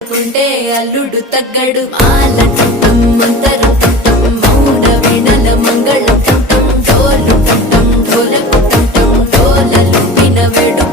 కుంటే అల్లుడు తగ్గడు మాల చుట్టం మంతరు చుట్టం మౌన వీణల మంగళ చుట్టం డోలు చుట్టం డోలకు చుట్టం డోలలు విన వేడు